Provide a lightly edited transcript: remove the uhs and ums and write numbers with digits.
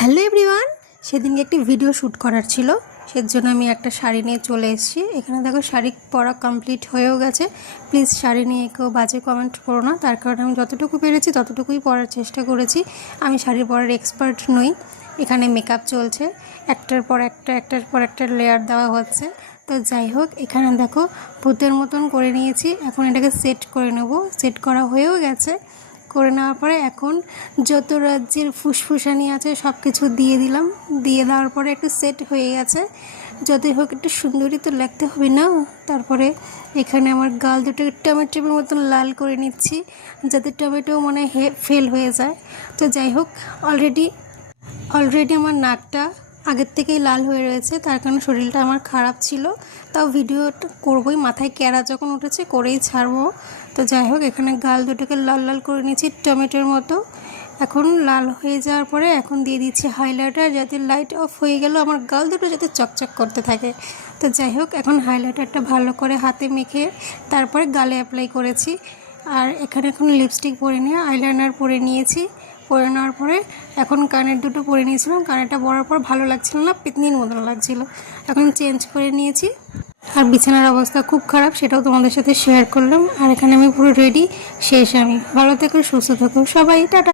Hello everyone, সেদিনকে একটি video shoot করার ছিল, সেজন্য আমি একটা শাড়ি নিয়ে চলে এসেছি। এখানে দেখো শাড়ি পরা কমপ্লিট হয়েও গেছে। প্লিজ শাড়ি নিয়ে কেউ বাজে কমেন্ট করো না, তার কারণে আমি যতটুকু পেরেছি ততটুকুই পরার চেষ্টা করেছি। আমি শাড়ি পরার এক্সপার্ট নই। এখানে মেকআপ চলছে, একটার পর একটা লেয়ার দেওয়া হচ্ছে। তো যাই হোক, এখানে দেখো ভূতের মতন করে নিয়েছি। এখন এটাকে সেট করে নেব। সেট করা হয়েও গেছে। করে নেওয়ার পরে এখন যত রাজ্যের ফুসফুসানি আছে সব কিছু দিয়ে দিলাম। দিয়ে দেওয়ার পরে একটু সেট হয়ে গেছে। যতই হোক একটু সুন্দরী তো লাগতে হবে না। তারপরে এখানে আমার গাল দুটো টমেটোর মতন লাল করে নিচ্ছি, যাতে টমেটো মনে ফেল হয়ে যায়। তো যাই হোক, অলরেডি আমার নাকটা আগের থেকেই লাল হয়ে রয়েছে, তার কারণে শরীরটা আমার খারাপ ছিল। তাও ভিডিওটা করবোই, মাথায় ক্যারা যখন উঠেছে করেই ছাড়বো। তো যাই হোক, এখানে গাল দুটোকে লাল লাল করে নিয়েছি টমেটোর মতো। এখন লাল হয়ে যাওয়ার পরে এখন দিয়ে দিচ্ছি হাইলাইটার, যাতে লাইট অফ হয়ে গেল আমার গাল দুটো যাতে চকচক করতে থাকে। তো যাই হোক, এখন হাইলাইটারটা ভালো করে হাতে মেখে তারপরে গালে অ্যাপ্লাই করেছি। আর এখানে এখন লিপস্টিক পরে নিয়ে আইলাইনার পরে নিয়েছি। পরে নেওয়ার পরে এখন কানের দুটো পরে নিয়েছিলাম। কানেরটা পরার পর ভালো লাগছিল না, পেতনির মতন লাগছিল। এখন চেঞ্জ করে নিয়েছি। আর বিছানার অবস্থা খুব খারাপ, সেটাও তোমাদের সাথে শেয়ার করলাম। আর এখানে আমি পুরো রেডি, শেষ। আমি ভালো থেকো, সুস্থ থেকো সবাই, টাটা।